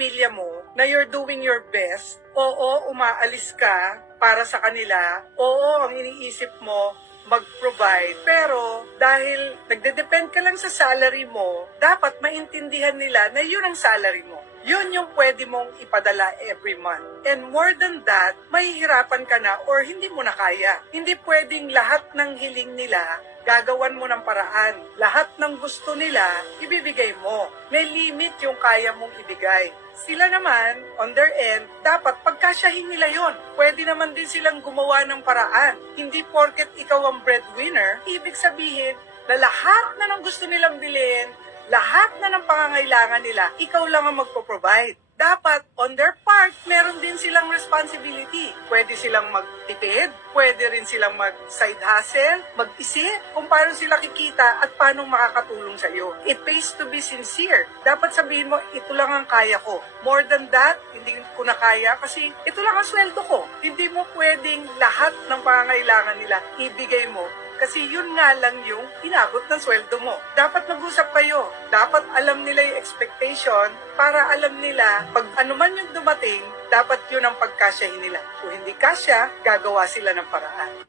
pamilya mo na you're doing your best. Oo, umaalis ka para sa kanila. Oo, ang iniisip mo, mag-provide. Pero dahil nagde-depend ka lang sa salary mo, dapat maintindihan nila na yun ang salary mo. Yun yung pwede mong ipadala every month. And more than that, mahihirapan ka na or hindi mo na kaya. Hindi pwedeng lahat ng hiling nila gagawan mo ng paraan. Lahat ng gusto nila, ibibigay mo. May limit yung kaya mong ibigay. Sila naman, on their end, dapat pagkasyahin nila yon. Pwede naman din silang gumawa ng paraan. Hindi porket ikaw ang breadwinner, ibig sabihin na lahat na ng gusto nilang bilhin, lahat na ng pangangailangan nila, ikaw lang ang magpo-provide. Dapat, on their part, meron din silang responsibility. Pwede silang magtipid, pwede rin silang mag-side hustle, mag-isip kung paano sila kikita at paano makakatulong sa iyo. It pays to be sincere. Dapat sabihin mo, ito lang ang kaya ko. More than that, hindi ko na kaya kasi ito lang ang sweldo ko. Hindi mo pwedeng lahat ng pangangailangan nila ibigay mo. Kasi yun nga lang yung inabot ng sweldo mo. Dapat mag-usap kayo. Dapat alam nila yung expectation para alam nila pag ano man yung dumating, dapat yun ang pagkasyahin nila. Kung hindi kasya, gagawa sila ng paraan.